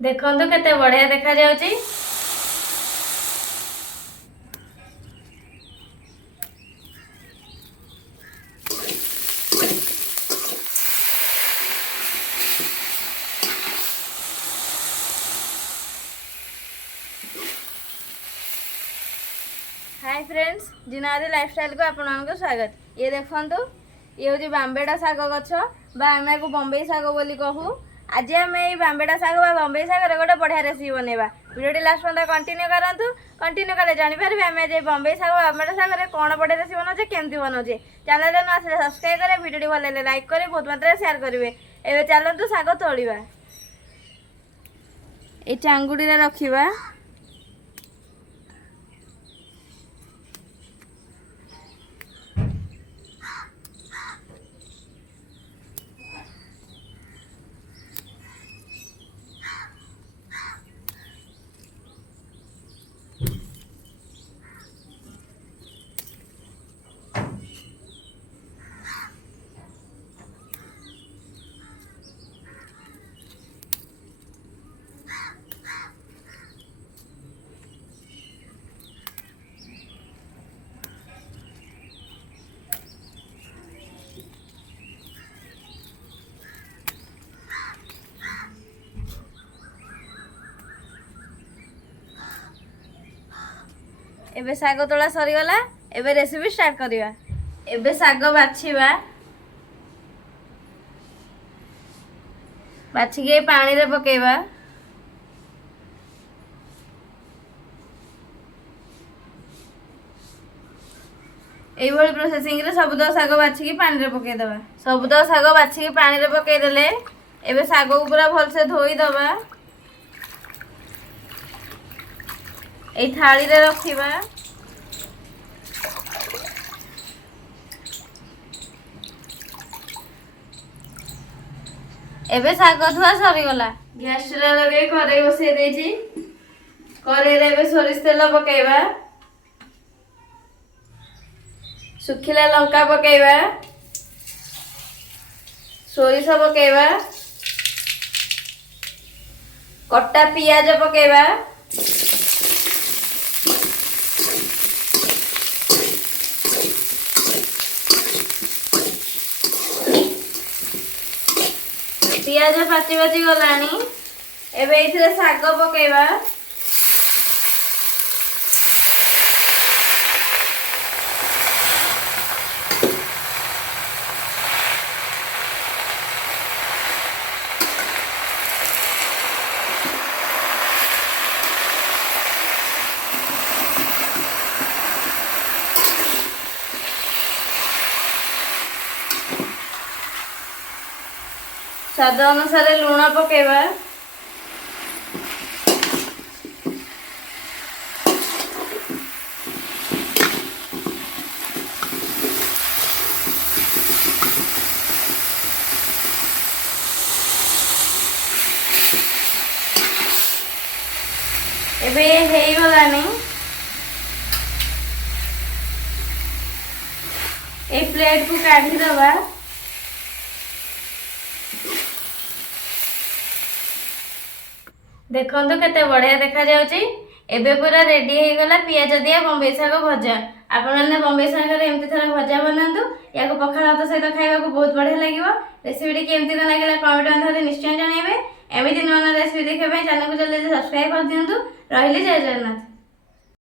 देखंतु केते बढ़िया देखा जाउची। हाय फ्रेंड्स, जीना लाइफस्टाइल को आपको स्वागत। ये देखंतु ये हूँ बाम्बेडा साग गछ बा आम को बम्बई साग बोली कहू। आज आम ये बाम्बेडा साग बा बम्बई सागर गोटे बढ़िया रेसिपी बनवा। वीडियो लास्ट पर्यंत कंटिन्यू करूँ। कंटिन्यू कले जापर आम बम्बई साग बाम्बेडा सागर कौन बढ़िया रेसिपी बनाचे केमती बनाचे। चैनल न आसे सब्सक्राइब करें, वीडियो भल लगे लाइक करें, बहुत मात्रा शेयर करेंगे। एवं चलतु साग तोड़ा। ये चांगुड़ी रखा एबे साग तोला सरीगला। एबे रेसिपी स्टार्ट करिवा। एबे साग बाछिबा। बाछिके पानी रे पकेबा। एई भली प्रोसेसिंग रे सबुद साग बाछिके पानी रे पके दबा। सबुद साग बाछिके पानी रे पके देले एबे साग को पूरा भल से धोई दबा। एई थाली रे रखिबा। एबे साग धुआ सरीगला। गैस चूल्हा लगे कड़ाई बसई देछि। कड़ाई रे एबे सोरिष तेल पकेबा। सुखिला लंका पकेबा। सोरिष पकेबा। कट्टा पियाज पकेबा। पियाज पाची पाची गलानी। एबे इथिरे साग पकेबा। स्वाद अनुसार लुण पकेबा। एबे हेई गलानी। ए प्लेट को काढ़ी दबा। देखंतु केते बढ़िया देखा जाउची। एबे पूरा रेडी हो गला पियाज दिया बम्बई साग भजा। आपण माने बम्बई साग रे एमती थरा भजा बनांतु। याको पखाला भात सहित खाइबा को बहुत बढ़िया लागिवो। रेसिपी केमती लागला कमेंट माध्यम निश्चय जणाइबे। एमिति नवा रेसिपी देखबे चैनल को जल्दी सब्सक्राइब कर दियंतु। रहिले जय जगन्नाथ।